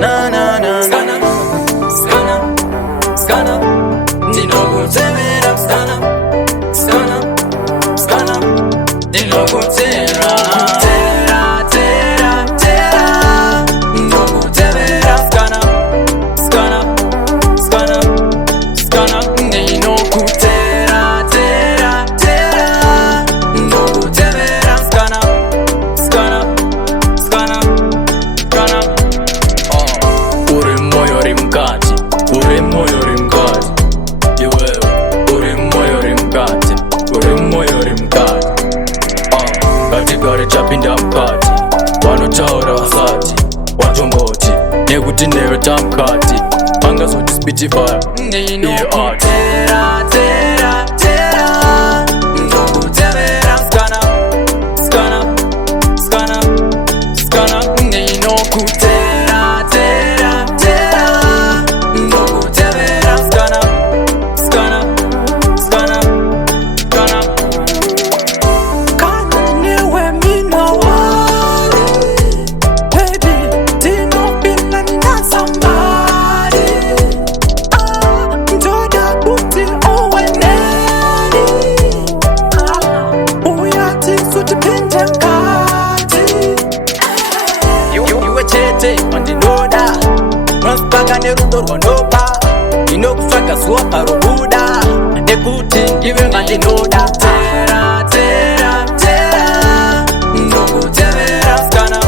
Na na na skana skana Ndinokutevera skana skana Ndinokutevera Ndinokutevera skana chapinda mukati vanotaura vasati watomboti nekuti newe tamukati angazoti spitifaya iye art Ndinokutevera skana Ndinokutevera Ndinokutevera skana Mandinoda Maspaka nerudo rwanopa Ndinokutsvaga zuwa parobuda Nekuti iwe mandinoda Ndinokutevera skana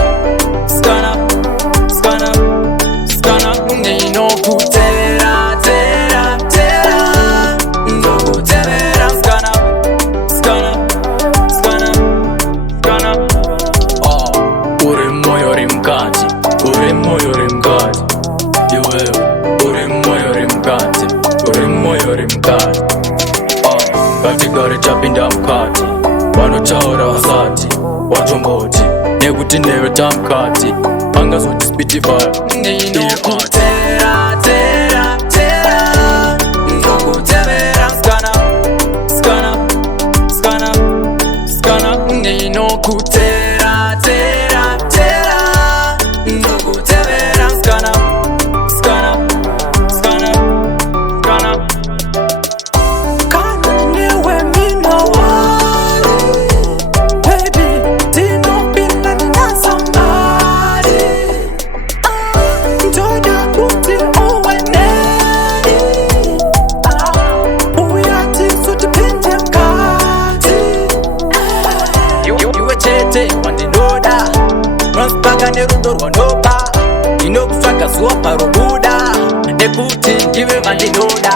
Ndinokutevera Ndinokutevera skana uri moyo ri mukati uri moyo ri mukati iwewe uri moyo ri mukati uri moyo ri mukati ngatigare chapinda mukati vanotaura vasati watomboti nekuti newe tamukati angazoti spitifaya Ndinokutevera Ndinokutevera skana Ndinokutevera Ndinokutevera skana Kana newe mina wari Baby, ndinopinda nina somebody Ndoda kuti uwe neni Uyati sutipinde mkati Iwe chete mandinoda Maspaka nerudo rwanopa Ndinokutsvaga zuwa parobuda Nekuti iwe mandinoda